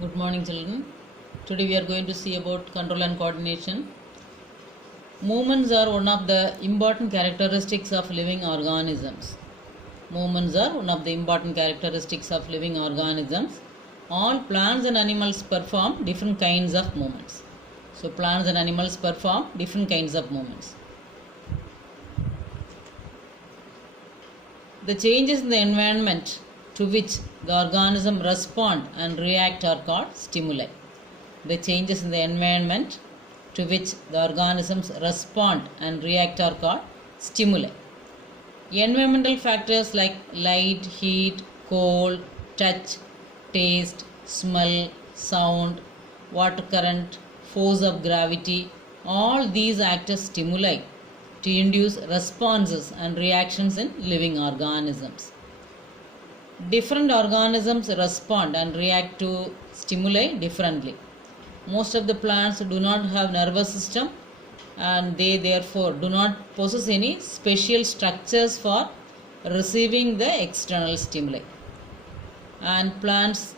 Good morning, children. Today we are going to see about control and coordination. Movements are one of the important characteristics of living organisms. Movements are one of the important characteristics of living organisms. All plants and animals perform different kinds of movements. So plants and animals perform different kinds of movements. The changes in the environment to which the organism respond and react are called stimuli. The changes in the environment to which the organisms respond and react are called stimuli. Environmental factors like light, heat, cold, touch, taste, smell, sound, water current, force of gravity, all these act as stimuli to induce responses and reactions in living organisms. Different organisms respond and react to stimuli differently. Most of the plants do not have nervous system and they therefore do not possess any special structures for receiving the external stimuli. And plants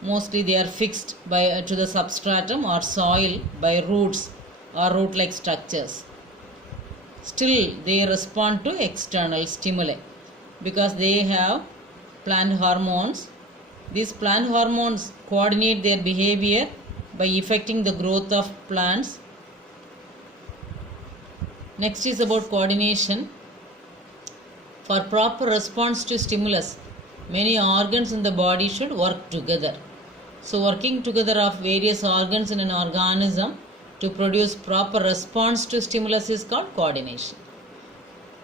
mostly they are fixed to the substratum or soil by roots or root-like structures. Still they respond to external stimuli because they have plant hormones. These plant hormones coordinate their behavior by affecting the growth of plants. Next is about coordination. For proper response to stimulus, many organs in the body should work together. So working together of various organs in an organism to produce proper response to stimulus is called coordination.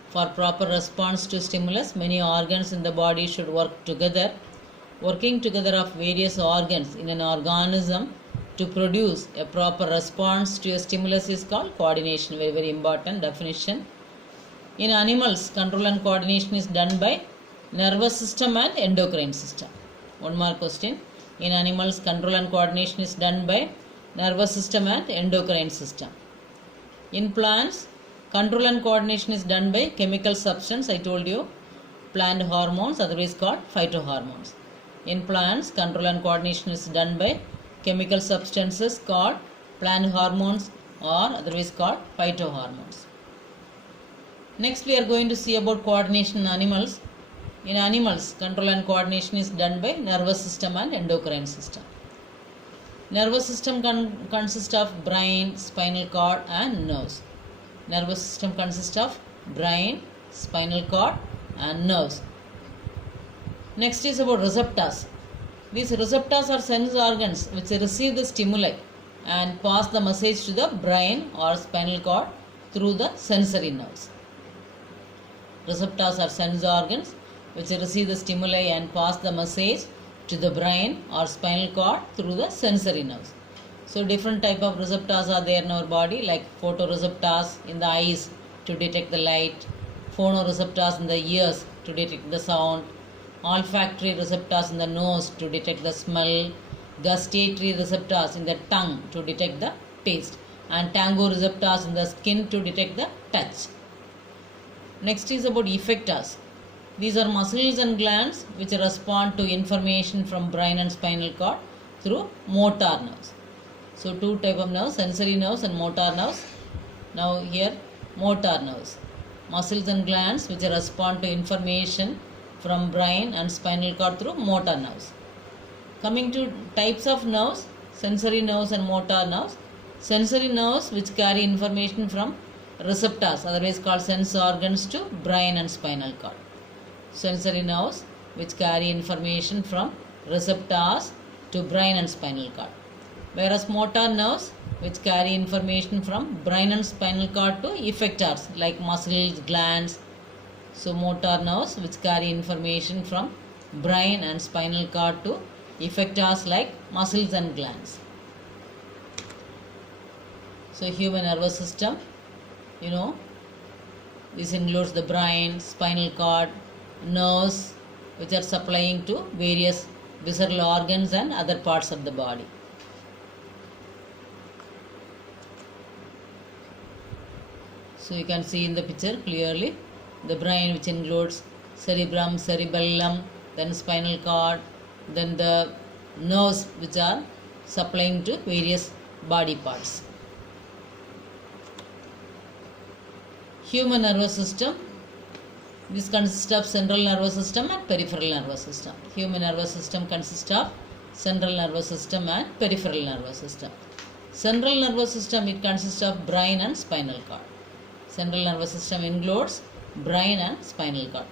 For proper response to stimulus, many organs in the body should work together. Working together of various organs in an organism to produce a proper response to a stimulus is called coordination. Very, very important definition. In animals, control and coordination is done by nervous system and endocrine system. One more question. In animals, control and coordination is done by nervous system and endocrine system. In plants, control and coordination is done by chemical substance. I told you, plant hormones, otherwise called phytohormones. In plants, control and coordination is done by chemical substances called plant hormones or otherwise called phytohormones. Next we are going to see about coordination in animals. In animals, control and coordination is done by nervous system and endocrine system. Nervous system consists of brain, spinal cord and nerves. Nervous system consists of brain, spinal cord and nerves. Next is about receptors. These receptors are sense organs which receive the stimuli and pass the message to the brain or spinal cord through the sensory nerves. Receptors are sense organs which receive the stimuli and pass the message to the brain or spinal cord through the sensory nerves. So different type of receptors are there in our body, like photoreceptors in the eyes to detect the light, phonoreceptors in the ears to detect the sound, olfactory receptors in the nose to detect the smell, gustatory receptors in the tongue to detect the taste, and tangoreceptors in the skin to detect the touch. Next is about effectors. These are muscles and glands which respond to information from brain and spinal cord through motor nerves. So two type of nerves, sensory nerves and motor nerves. Now here motor nerves. Muscles and glands which respond to information from brain and spinal cord through motor nerves. Coming to types of nerves, sensory nerves and motor nerves. Sensory nerves which carry information from receptors, otherwise called sense organs, to brain and spinal cord. Sensory nerves which carry information from receptors to brain and spinal cord. Whereas motor nerves which carry information from brain and spinal cord to effectors like muscles, glands. So motor nerves which carry information from brain and spinal cord to effectors like muscles and glands. So human nervous system, this includes the brain, spinal cord, nerves which are supplying to various visceral organs and other parts of the body. So you can see in the picture clearly the brain, which includes cerebrum, cerebellum, then spinal cord, then the nerves which are supplying to various body parts. Human nervous system. This consists of central nervous system and peripheral nervous system. Human nervous system consists of central nervous system and peripheral nervous system. Central nervous system, it consists of brain and spinal cord. Central nervous system includes brain and spinal cord.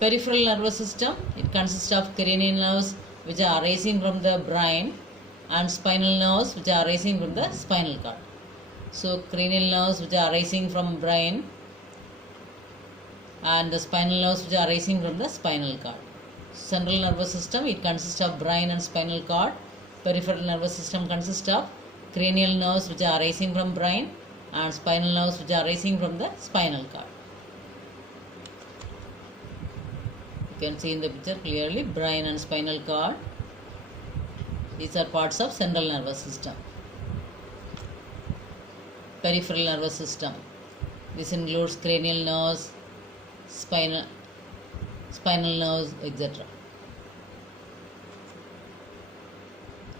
Peripheral nervous system, it consists of cranial nerves which are arising from the brain and spinal nerves which are arising from the spinal cord. So cranial nerves which are arising from brain and the spinal nerves which are arising from the spinal cord. Central nervous system, it consists of brain and spinal cord. Peripheral nervous system consists of cranial nerves which are arising from brain and spinal nerves which are arising from the spinal cord. You can see in the picture clearly brain and spinal cord. These are parts of central nervous system. Peripheral nervous system. This includes cranial nerves, spinal nerves, etc.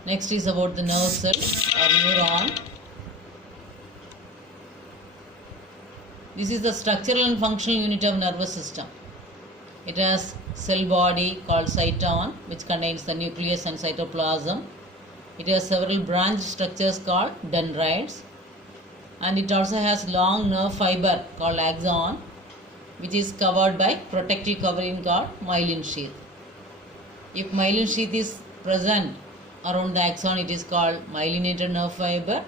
Next is about the nerve cell or neuron. This is the structural and functional unit of nervous system. It has cell body called cyton, which contains the nucleus and cytoplasm. It has several branch structures called dendrites, and it also has long nerve fiber called axon, which is covered by protective covering called myelin sheath. If myelin sheath is present around the axon, it is called myelinated nerve fiber.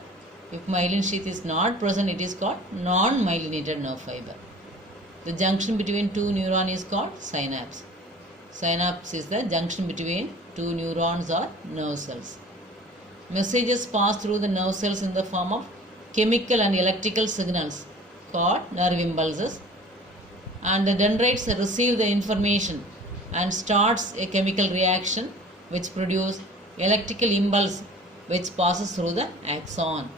If myelin sheath is not present, it is called non-myelinated nerve fiber. The junction between two neurons is called synapse. Synapse is the junction between two neurons or nerve cells. Messages pass through the nerve cells in the form of chemical and electrical signals called nerve impulses, and the dendrites receive the information and starts a chemical reaction which produces electrical impulse which passes through the axon.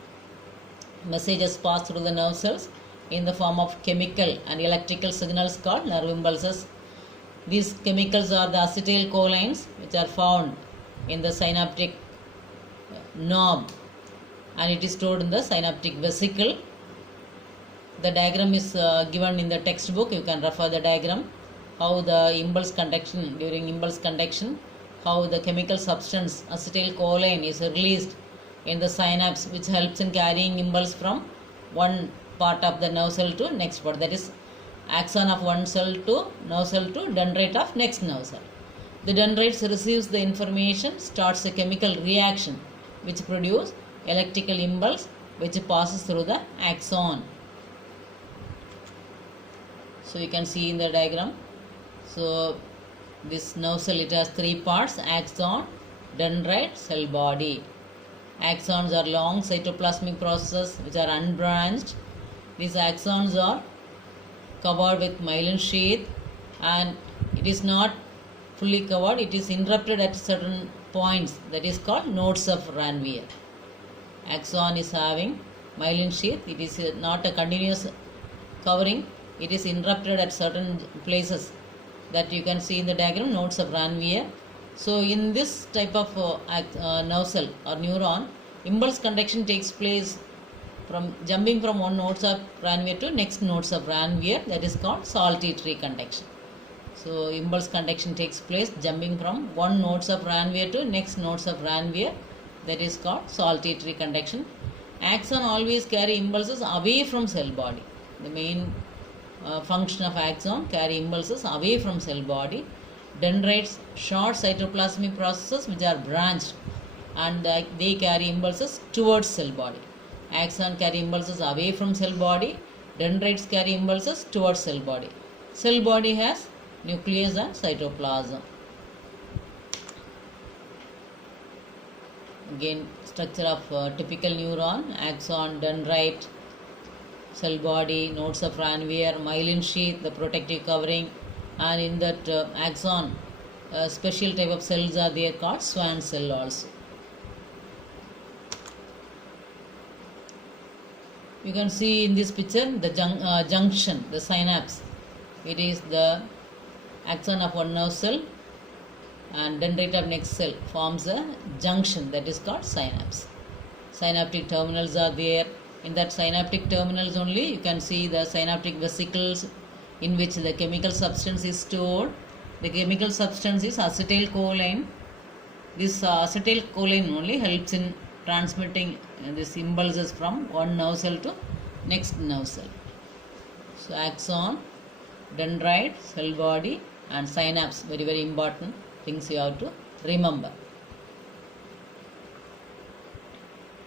Messages pass through the nerve cells in the form of chemical and electrical signals called nerve impulses. These chemicals are the acetylcholines which are found in the synaptic knob, and it is stored in the synaptic vesicle. The diagram is given in the textbook. You can refer the diagram, how the impulse conduction, during impulse conduction, how the chemical substance acetylcholine is released in the synapse, which helps in carrying impulse from one part of the nerve cell to next part, that is axon of one cell to nerve cell to dendrite of next nerve cell. The dendrites receives the information, starts a chemical reaction which produces electrical impulse which passes through the axon. So you can see in the diagram. So this nerve cell, it has three parts: axon, dendrite, cell body. Axons are long cytoplasmic processes which are unbranched. These axons are covered with myelin sheath, and it is not fully covered, it is interrupted at certain points, that is called nodes of Ranvier. Axon is having myelin sheath, it is not a continuous covering, it is interrupted at certain places that you can see in the diagram, nodes of Ranvier. So in this type of nerve cell or neuron, impulse conduction takes place from jumping from one nodes of Ranvier to next nodes of Ranvier, that is called saltatory conduction. So impulse conduction takes place jumping from one nodes of Ranvier to next nodes of Ranvier, that is called saltatory conduction. Axon always carry impulses away from cell body. The main function of axon, carry impulses away from cell body. Dendrites, short cytoplasmic processes which are branched, and they carry impulses towards cell body. Axon carry impulses away from cell body. Dendrites carry impulses towards cell body. Cell body has nucleus and cytoplasm. Again, structure of typical neuron: axon, dendrite, cell body, nodes of Ranvier, myelin sheath, the protective covering, and in that axon, special type of cells are there called Schwann cell also. You can see in this picture the junction, the synapse. It is the axon of one nerve cell, and dendrite of next cell forms a junction that is called synapse. Synaptic terminals are there. In that synaptic terminals only you can see the synaptic vesicles in which the chemical substance is stored. The chemical substance is acetylcholine. This acetylcholine only helps in transmitting these impulses from one nerve cell to next nerve cell. So axon, dendrite, cell body and synapse, very important things you have to remember.